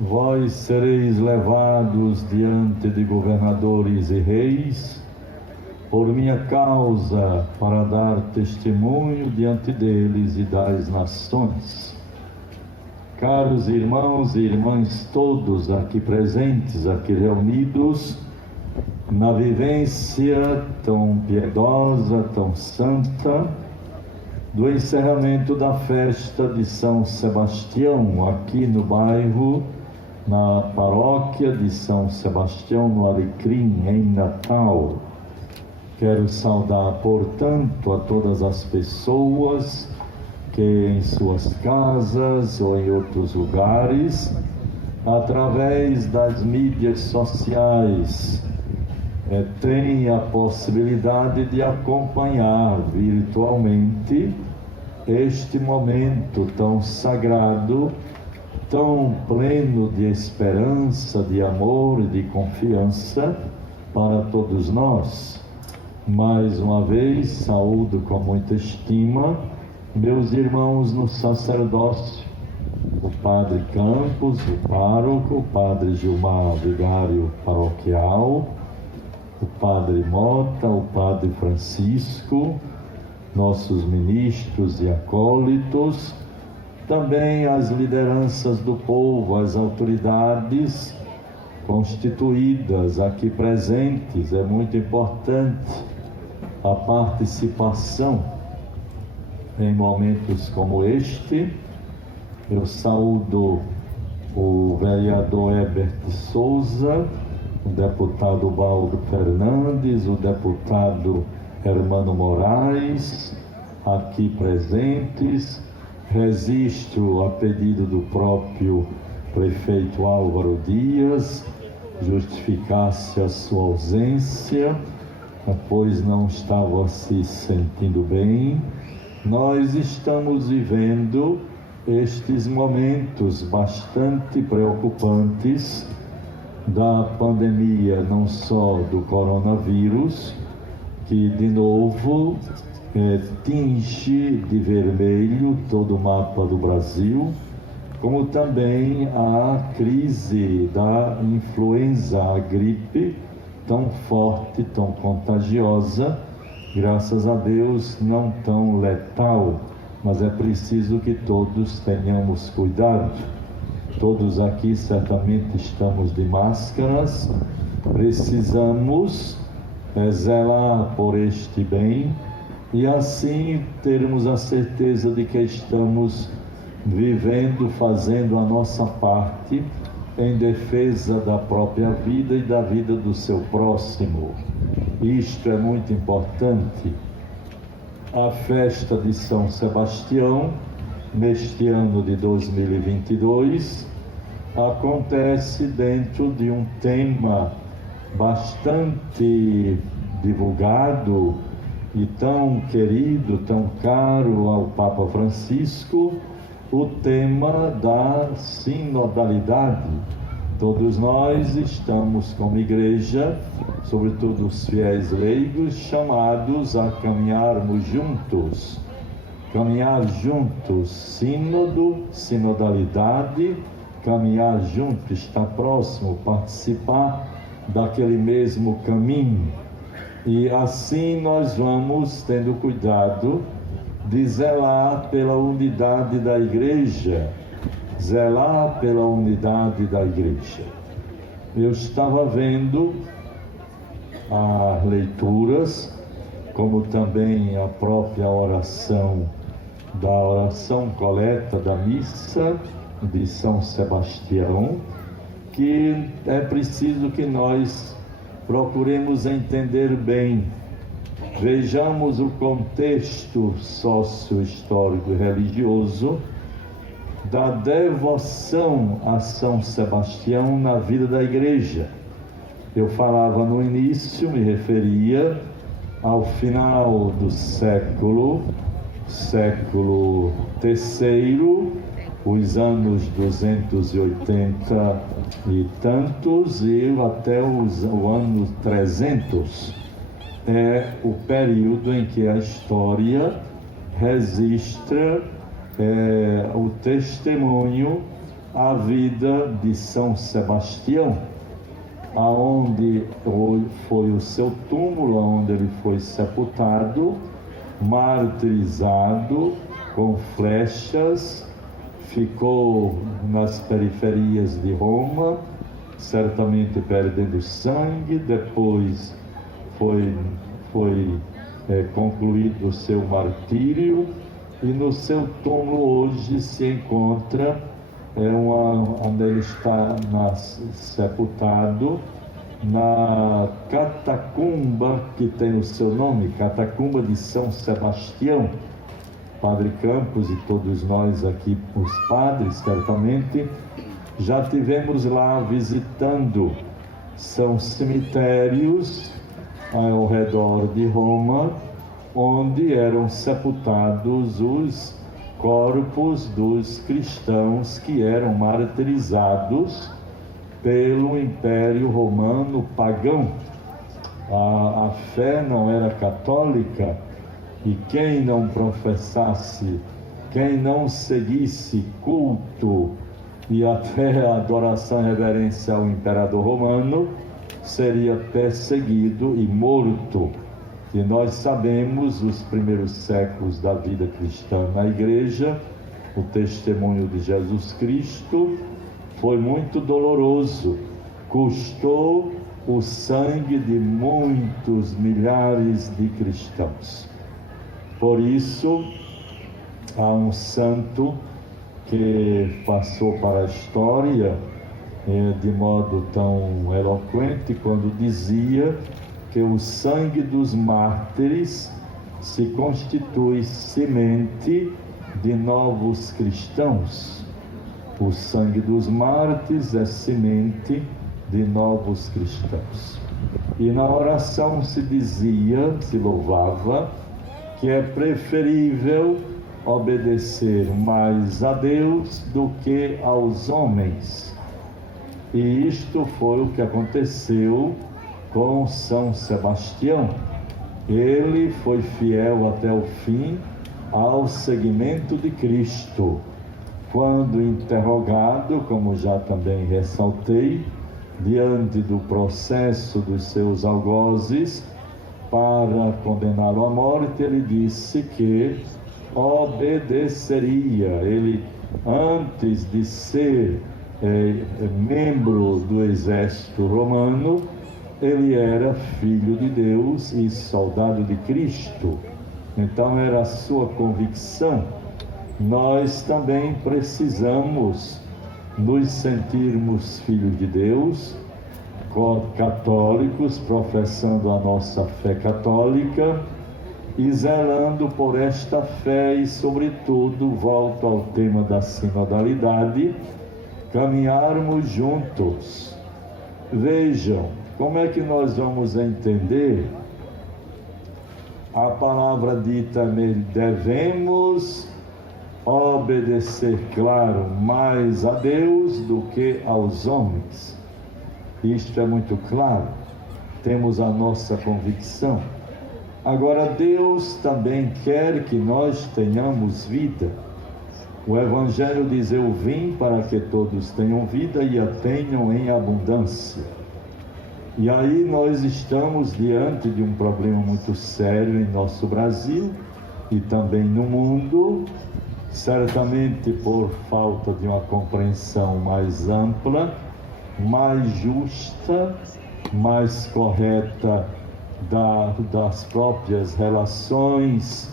Vós sereis levados diante de governadores e reis, por minha causa, para dar testemunho diante deles e das nações. Caros irmãos e irmãs todos aqui presentes, aqui reunidos, na vivência tão piedosa, tão santa, do encerramento da festa de São Sebastião, aqui no bairro, na paróquia de São Sebastião, no Alecrim, em Natal. Quero saudar, portanto, a todas as pessoas que em suas casas ou em outros lugares, através das mídias sociais, têm a possibilidade de acompanhar virtualmente este momento tão sagrado, tão pleno de esperança, de amor e de confiança para todos nós. Mais uma vez, saúdo com muita estima meus irmãos no sacerdócio, o Padre Campos, o pároco, o Padre Gilmar, vigário paroquial, o Padre Mota, o Padre Francisco, nossos ministros e acólitos, também as lideranças do povo, as autoridades constituídas aqui presentes. É muito importante a participação em momentos como este. Eu saúdo o vereador Herbert Souza, o deputado Baldo Fernandes, o deputado Hermano Moraes, aqui presentes. Registro a pedido do próprio prefeito Álvaro Dias, justificasse a sua ausência, pois não estava se sentindo bem. Nós estamos vivendo estes momentos bastante preocupantes da pandemia, não só do coronavírus, que de novo tinge de vermelho todo o mapa do Brasil, como também a crise da influenza, a gripe tão forte, tão contagiosa, graças a Deus não tão letal, mas é preciso que todos tenhamos cuidado. Todos aqui certamente estamos de máscaras, precisamos zelar por este bem e assim termos a certeza de que estamos vivendo, fazendo a nossa parte em defesa da própria vida e da vida do seu próximo. Isto é muito importante. A festa de São Sebastião, neste ano de 2022, acontece dentro de um tema bastante divulgado e tão querido, tão caro ao Papa Francisco, o tema da sinodalidade. Todos nós estamos como igreja, sobretudo os fiéis leigos, chamados a caminharmos juntos. Caminhar juntos, sínodo, sinodalidade, caminhar junto, estar próximo, participar daquele mesmo caminho. E assim nós vamos tendo cuidado de zelar pela unidade da igreja, zelar pela unidade da igreja. Eu estava vendo as leituras, como também a própria oração, da oração coleta da missa de São Sebastião, que é preciso que nós procuremos entender bem. Vejamos o contexto socio-histórico e religioso da devoção a São Sebastião na vida da igreja. Eu falava no início, me referia ao final do século III, os anos 280 e tantos e até o ano 300. É o período em que a história registra o testemunho a vida de São Sebastião, aonde foi o seu túmulo, onde ele foi sepultado, martirizado com flechas, ficou nas periferias de Roma, certamente perdendo sangue. Depois foi concluído o seu martírio, e no seu túmulo hoje se encontra onde ele está sepultado, na catacumba que tem o seu nome, Catacumba de São Sebastião. Padre Campos e todos nós aqui, os padres, certamente, já tivemos lá visitando. São cemitérios ao redor de Roma, onde eram sepultados os corpos dos cristãos que eram martirizados pelo Império Romano pagão. A fé não era católica, e quem não professasse, quem não seguisse culto e até adoração e reverência ao imperador romano, seria perseguido e morto. E nós sabemos, os primeiros séculos da vida cristã na igreja, o testemunho de Jesus Cristo foi muito doloroso, custou o sangue de muitos milhares de cristãos. Por isso, há um santo que passou para a história de modo tão eloquente, quando dizia que o sangue dos mártires se constitui semente de novos cristãos. O sangue dos mártires é semente de novos cristãos. E na oração se dizia, se louvava, que é preferível obedecer mais a Deus do que aos homens. E isto foi o que aconteceu com São Sebastião. Ele foi fiel até o fim ao seguimento de Cristo. Quando interrogado, como já também ressaltei, diante do processo dos seus algozes para condená-lo à morte, ele disse que obedeceria. Ele, antes de ser membro do exército romano, ele era filho de Deus e soldado de Cristo. Então era a sua convicção. Nós também precisamos nos sentirmos filhos de Deus, católicos, professando a nossa fé católica e zelando por esta fé e, sobretudo, volto ao tema da sinodalidade, caminharmos juntos. Vejam, como é que nós vamos entender a palavra dita nele? Devemos obedecer, claro, mais a Deus do que aos homens. Isto é muito claro, temos a nossa convicção. Agora, Deus também quer que nós tenhamos vida. O Evangelho diz: eu vim para que todos tenham vida e a tenham em abundância. E aí nós estamos diante de um problema muito sério em nosso Brasil e também no mundo, certamente por falta de uma compreensão mais ampla, mais justa, mais correta das próprias relações,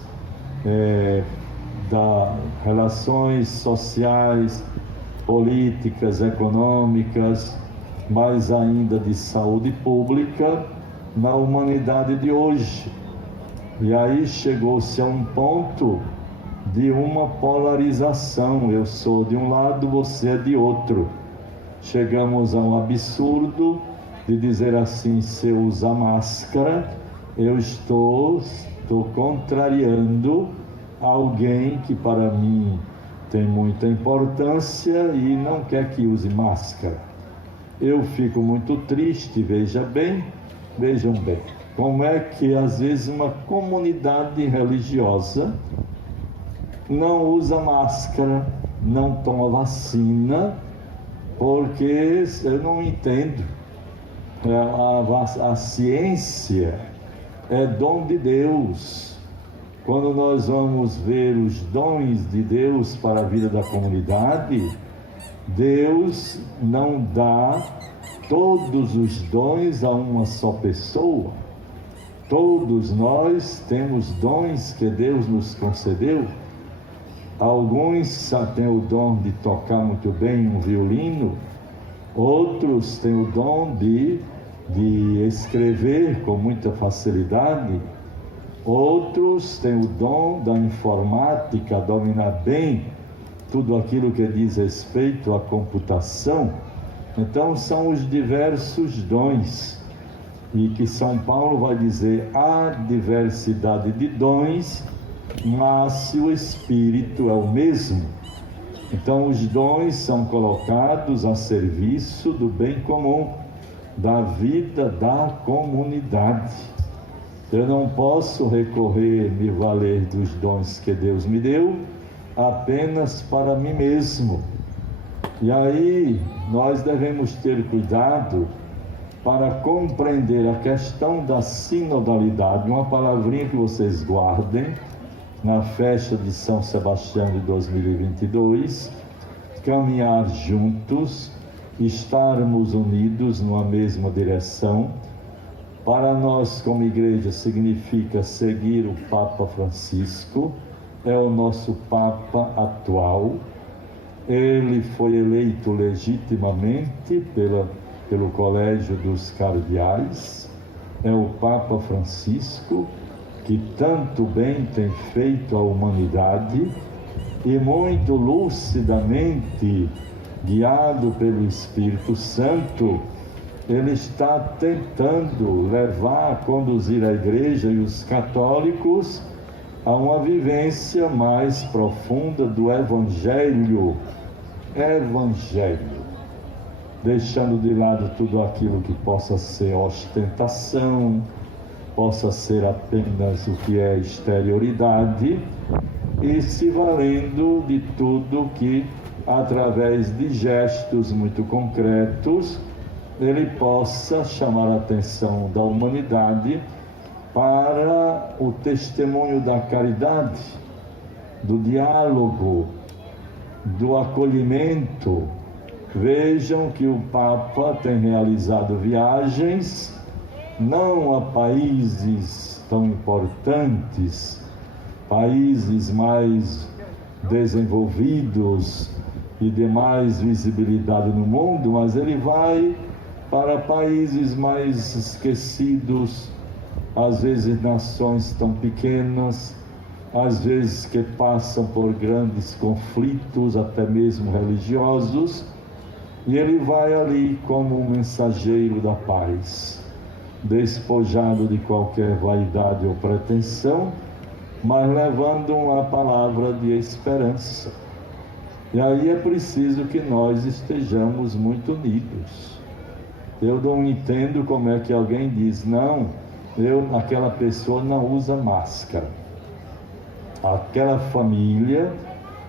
relações sociais, políticas, econômicas, mais ainda de saúde pública na humanidade de hoje. E aí chegou-se a um ponto de uma polarização: eu sou de um lado, você é de outro. Chegamos a um absurdo de dizer assim: se eu usar máscara, eu estou contrariando alguém que para mim tem muita importância e não quer que use máscara. Eu fico muito triste. Vejam bem, como é que às vezes uma comunidade religiosa não usa máscara, não toma vacina porque eu não entendo. A ciência é dom de Deus. Quando nós vamos ver os dons de Deus para a vida da comunidade, Deus não dá todos os dons a uma só pessoa. Todos nós temos dons que Deus nos concedeu. Alguns têm o dom de tocar muito bem um violino, outros têm o dom de escrever com muita facilidade, outros têm o dom da informática, dominar bem tudo aquilo que diz respeito à computação. Então são os diversos dons, e que São Paulo vai dizer: há diversidade de dons, mas se o Espírito é o mesmo. Então os dons são colocados a serviço do bem comum, da vida da comunidade. Eu não posso me valer dos dons que Deus me deu apenas para mim mesmo. E aí nós devemos ter cuidado para compreender a questão da sinodalidade, uma palavrinha que vocês guardem na festa de São Sebastião de 2022, caminhar juntos, estarmos unidos numa mesma direção. Para nós, como igreja, significa seguir o Papa Francisco, é o nosso Papa atual. Ele foi eleito legitimamente pelo Colégio dos Cardeais, é o Papa Francisco, que tanto bem tem feito à humanidade, e muito lucidamente, guiado pelo Espírito Santo, ele está tentando conduzir a igreja e os católicos a uma vivência mais profunda do Evangelho, deixando de lado tudo aquilo que possa ser ostentação, possa ser apenas o que é exterioridade, e se valendo de tudo que, através de gestos muito concretos, ele possa chamar a atenção da humanidade para o testemunho da caridade, do diálogo, do acolhimento. Vejam que o Papa tem realizado viagens não a países tão importantes, países mais desenvolvidos e de mais visibilidade no mundo, mas ele vai para países mais esquecidos, às vezes nações tão pequenas, às vezes que passam por grandes conflitos, até mesmo religiosos, e ele vai ali como um mensageiro da paz, despojado de qualquer vaidade ou pretensão, mas levando uma palavra de esperança. E aí é preciso que nós estejamos muito unidos. Eu não entendo como é que alguém diz: não, aquela pessoa não usa máscara. Aquela família,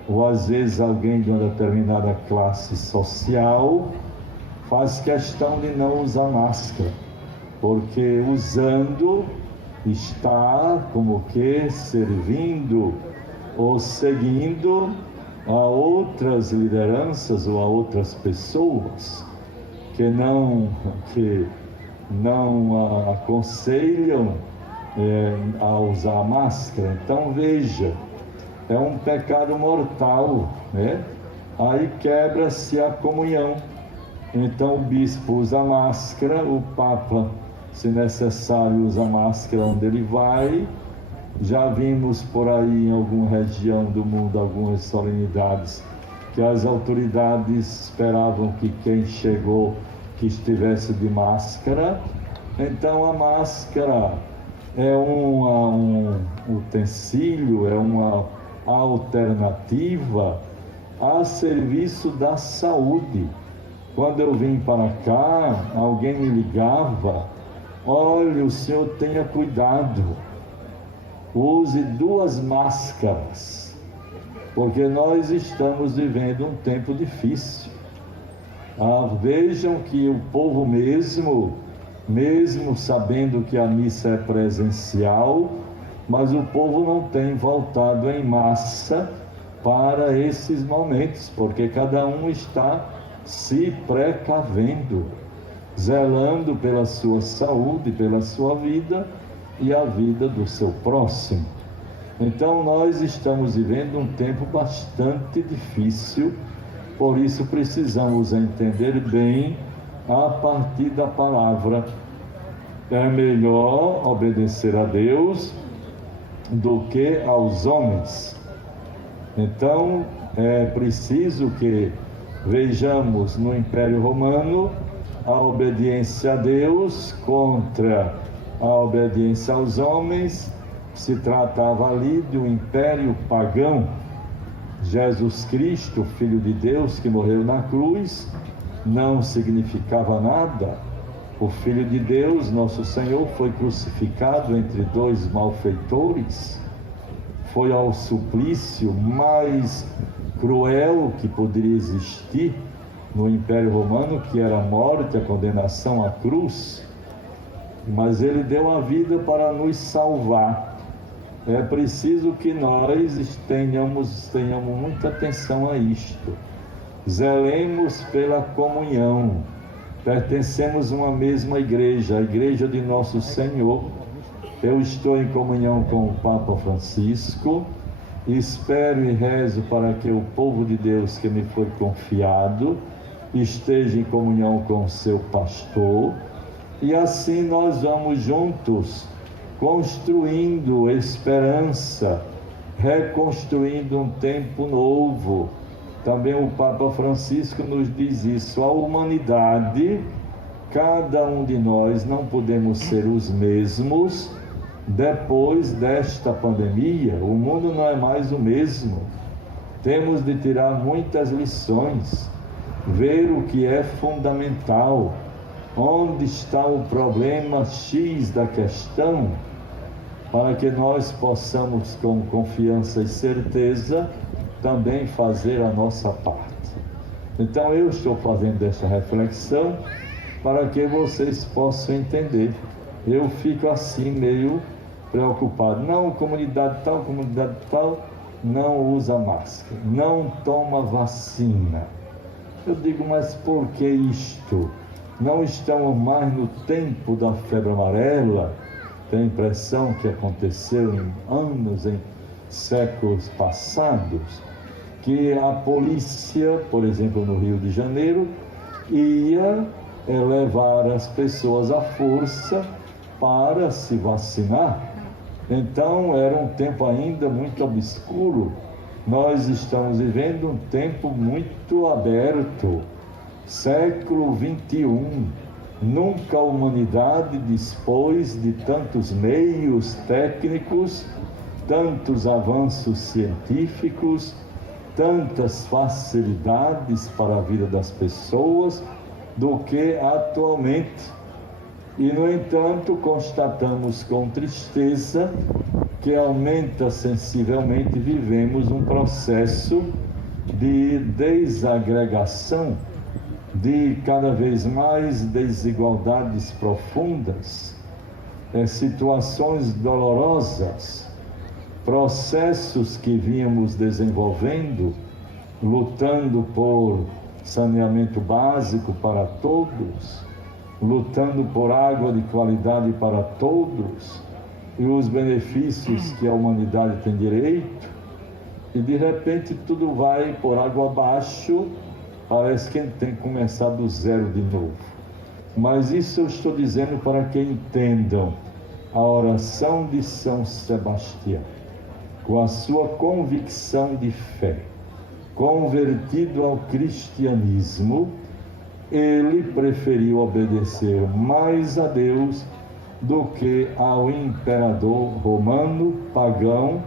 ou às vezes alguém de uma determinada classe social, faz questão de não usar máscara, porque usando está como que servindo ou seguindo a outras lideranças ou a outras pessoas que não aconselham a usar a máscara. Então veja, é um pecado mortal, né? Aí quebra-se a comunhão. Então o bispo usa máscara, o Papa, se necessário, usa máscara onde ele vai. Já vimos por aí em alguma região do mundo algumas solenidades que as autoridades esperavam que quem chegou que estivesse de máscara. Então a máscara é um utensílio, é uma alternativa a serviço da saúde. Quando eu vim para cá, alguém me ligava: olha, o senhor tenha cuidado, use 2 máscaras, porque nós estamos vivendo um tempo difícil. Vejam que o povo mesmo sabendo que a missa é presencial, mas o povo não tem voltado em massa para esses momentos, porque cada um está se precavendo, zelando pela sua saúde, pela sua vida e a vida do seu próximo. Então nós estamos vivendo um tempo bastante difícil, por isso precisamos entender bem a partir da palavra. É melhor obedecer a Deus do que aos homens. Então é preciso que vejamos no Império Romano a obediência a Deus contra a obediência aos homens. Se tratava ali de um império pagão. Jesus Cristo, Filho de Deus, que morreu na cruz, não significava nada. O Filho de Deus, nosso Senhor, foi crucificado entre dois malfeitores, foi ao suplício mais cruel que poderia existir no Império Romano, que era a morte, a condenação à cruz, mas ele deu a vida para nos salvar. É preciso que nós tenhamos muita atenção a isto. Zelemos pela comunhão. Pertencemos a uma mesma igreja, a igreja de nosso Senhor. Eu estou em comunhão com o Papa Francisco. Espero e rezo para que o povo de Deus que me foi confiado esteja em comunhão com o seu pastor. E assim nós vamos juntos construindo esperança, reconstruindo um tempo novo. Também o Papa Francisco nos diz isso: a humanidade, cada um de nós não podemos ser os mesmos depois desta pandemia. O mundo não é mais o mesmo. Temos de tirar muitas lições, ver o que é fundamental, onde está o problema X da questão, para que nós possamos, com confiança e certeza, também fazer a nossa parte. Então eu estou fazendo essa reflexão para que vocês possam entender. Eu fico assim meio preocupado. Não, comunidade tal não usa máscara, não toma vacina. Eu digo, mas por que isto? Não estamos mais no tempo da febre amarela? Tenho a impressão que aconteceu em anos, em séculos passados, que a polícia, por exemplo, no Rio de Janeiro, ia levar as pessoas à força para se vacinar. Então era um tempo ainda muito obscuro. Nós estamos vivendo um tempo muito aberto, século 21. Nunca a humanidade dispôs de tantos meios técnicos, tantos avanços científicos, tantas facilidades para a vida das pessoas do que atualmente. E, no entanto, constatamos com tristeza que aumenta sensivelmente, vivemos um processo de desagregação, de cada vez mais desigualdades profundas, situações dolorosas, processos que vínhamos desenvolvendo, lutando por saneamento básico para todos, lutando por água de qualidade para todos e os benefícios que a humanidade tem direito, e de repente tudo vai por água abaixo. Parece que tem que começar do zero de novo. Mas isso eu estou dizendo para que entendam a oração de São Sebastião, com a sua convicção de fé, convertido ao cristianismo, ele preferiu obedecer mais a Deus do que ao imperador romano pagão,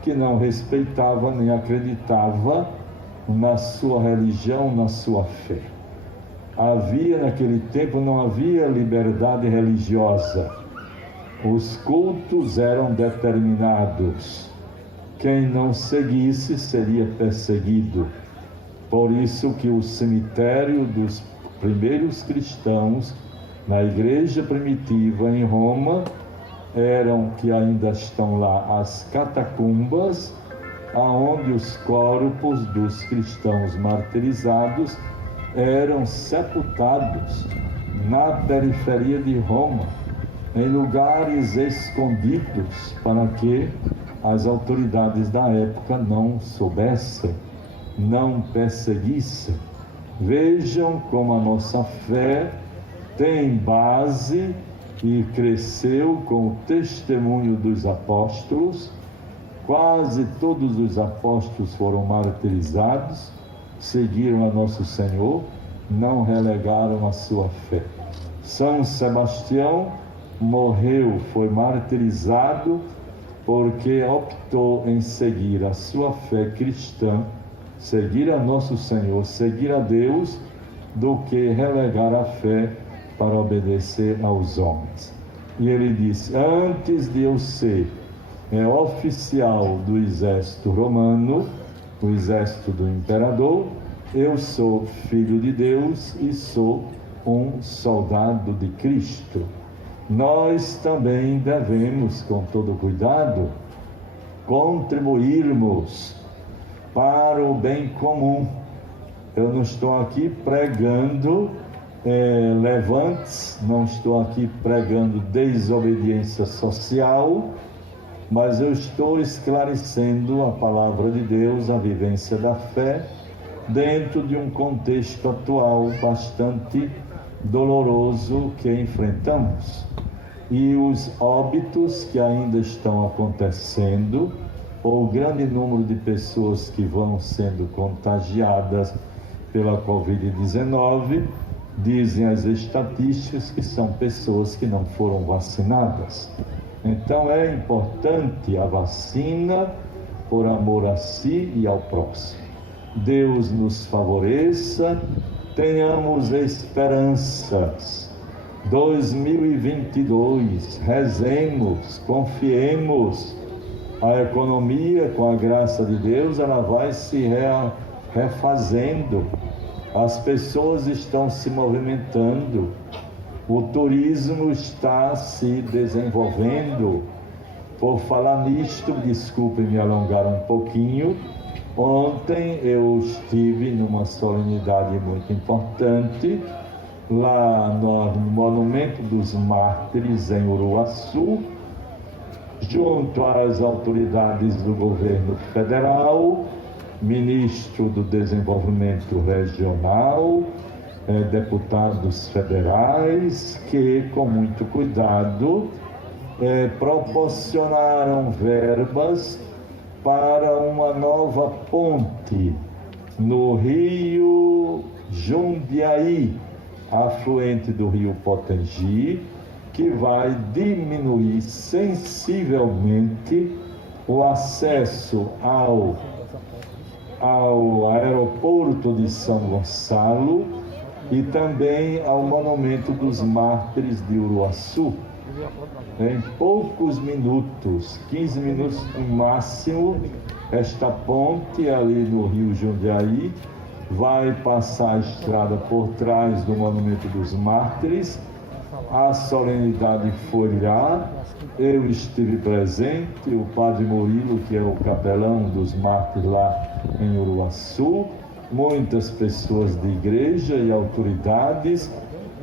que não respeitava nem acreditava na sua religião, na sua fé. Naquele tempo não havia liberdade religiosa. Os cultos eram determinados. Quem não seguisse seria perseguido. Por isso que o cemitério dos primeiros cristãos na igreja primitiva em Roma eram, que ainda estão lá, as catacumbas, aonde os corpos dos cristãos martirizados eram sepultados na periferia de Roma, em lugares escondidos, para que as autoridades da época não soubessem, não perseguissem. Vejam como a nossa fé tem base e cresceu com o testemunho dos apóstolos. Quase todos os apóstolos foram martirizados, seguiram a nosso Senhor, não relegaram a sua fé. São Sebastião morreu, foi martirizado, porque optou em seguir a sua fé cristã, seguir a nosso Senhor, seguir a Deus, do que relegar a fé para obedecer aos homens. E ele disse: antes de eu ser oficial do exército romano, o exército do imperador, eu sou filho de Deus e sou um soldado de Cristo. Nós também devemos, com todo cuidado, contribuirmos para o bem comum. Eu não estou aqui pregando levantes, não estou aqui pregando desobediência social, mas eu estou esclarecendo a palavra de Deus, a vivência da fé, dentro de um contexto atual bastante doloroso que enfrentamos. E os óbitos que ainda estão acontecendo, ou o grande número de pessoas que vão sendo contagiadas pela Covid-19, dizem as estatísticas que são pessoas que não foram vacinadas. Então é importante a vacina por amor a si e ao próximo. Deus nos favoreça, tenhamos esperanças. 2022, rezemos, confiemos. A economia, com a graça de Deus, ela vai se refazendo. As pessoas estão se movimentando. O turismo está se desenvolvendo. Por falar nisto, desculpe me alongar um pouquinho. Ontem eu estive numa solenidade muito importante, lá no Monumento dos Mártires, em Uruaçu, junto às autoridades do governo federal, ministro do Desenvolvimento Regional, deputados federais, que com muito cuidado proporcionaram verbas para uma nova ponte no rio Jundiaí, afluente do rio Potengi, que vai diminuir sensivelmente o acesso ao aeroporto de São Gonçalo e também ao Monumento dos Mártires de Uruaçu. Em poucos minutos, 15 minutos no máximo, esta ponte ali no rio Jundiaí vai passar a estrada por trás do Monumento dos Mártires. A solenidade foi lá, eu estive presente, o padre Murilo, que é o capelão dos mártires lá em Uruaçu, muitas pessoas de igreja e autoridades,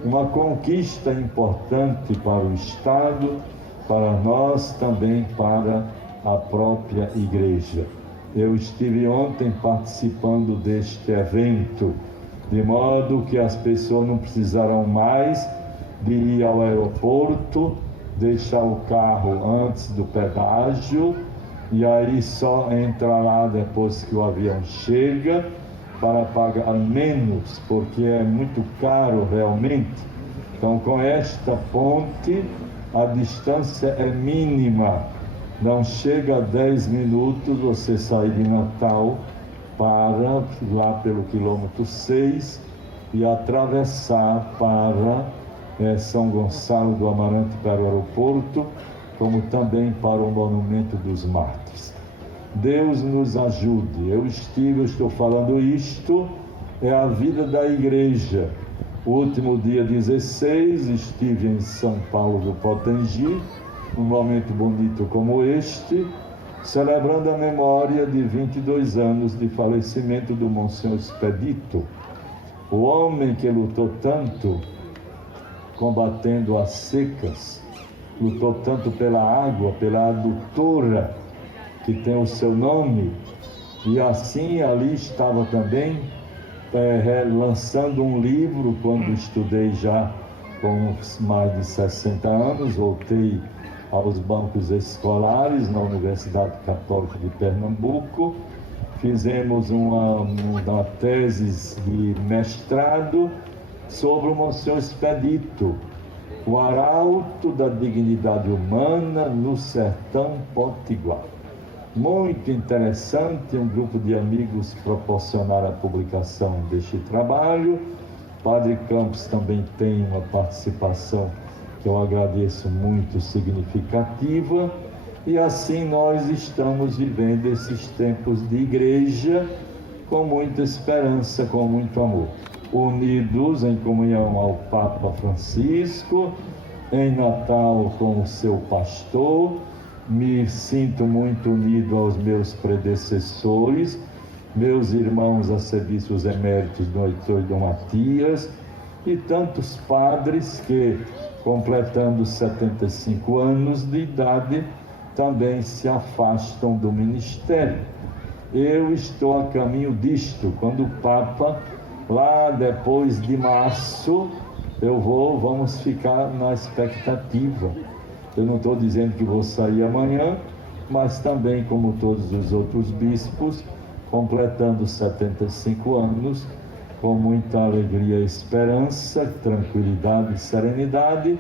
uma conquista importante para o Estado, para nós, também para a própria igreja. Eu estive ontem participando deste evento, de modo que as pessoas não precisaram mais de ir ao aeroporto, deixar o carro antes do pedágio e aí só entrar lá depois que o avião chega, para pagar menos, porque é muito caro realmente. Então, com esta ponte, a distância é mínima, não chega a 10 minutos você sair de Natal para lá pelo quilômetro 6 e atravessar para São Gonçalo do Amarante, para o aeroporto, como também para o Monumento dos Mártires. Deus nos ajude. Eu estou falando isto, é a vida da igreja. O último dia 16, estive em São Paulo do Potengi, num momento bonito como este, celebrando a memória de 22 anos de falecimento do Monsenhor Expedito, o homem que lutou tanto combatendo as secas, lutou tanto pela água, pela adutora que tem o seu nome, e assim ali estava também lançando um livro. Quando estudei já com mais de 60 anos, voltei aos bancos escolares na Universidade Católica de Pernambuco, fizemos uma tese de mestrado sobre o Monsenhor Expedito, o arauto da dignidade humana no sertão potiguar. Muito interessante, um grupo de amigos proporcionaram a publicação deste trabalho. Padre Campos também tem uma participação que eu agradeço muito, significativa, e assim nós estamos vivendo esses tempos de igreja com muita esperança, com muito amor, unidos em comunhão ao Papa Francisco, em Natal com o seu pastor. Me sinto muito unido aos meus predecessores, meus irmãos arcebispos eméritos Dom Heitor e Dom Matias, e tantos padres que, completando 75 anos de idade, também se afastam do ministério. Eu estou a caminho disto. Quando o Papa, lá depois de março, vamos ficar na expectativa. Eu não estou dizendo que vou sair amanhã, mas também, como todos os outros bispos, completando 75 anos, com muita alegria, esperança, tranquilidade e serenidade,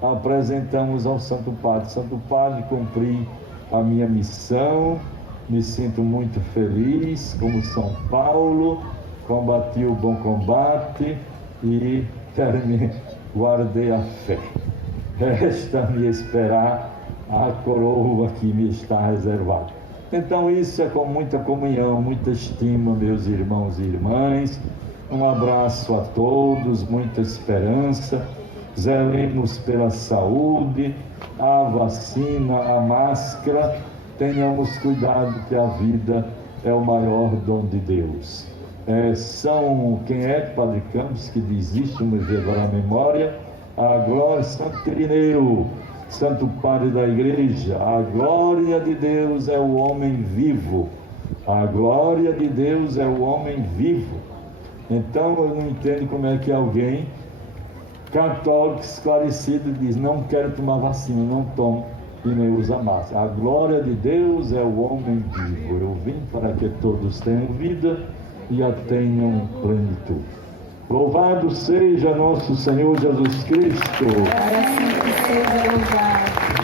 apresentamos ao Santo Padre. Santo Padre, cumpri a minha missão, me sinto muito feliz, como São Paulo, combati o bom combate e guardei a fé. Resta-me esperar a coroa que me está reservada. Então isso é com muita comunhão, muita estima, meus irmãos e irmãs. Um abraço a todos, muita esperança. Zelemos pela saúde, a vacina, a máscara. Tenhamos cuidado que a vida é o maior dom de Deus. Quem é Padre Campos que diz isto, me veio agora a memória? A glória, Santo Irineu, Santo Padre da Igreja, a glória de Deus é o homem vivo. A glória de Deus é o homem vivo. Então eu não entendo como é que alguém católico esclarecido diz: não quero tomar vacina, não tomo e nem usa máscara. A glória de Deus é o homem vivo. Eu vim para que todos tenham vida e a tenham plenitude. Louvado seja nosso Senhor Jesus Cristo. Para sempre seja louvado.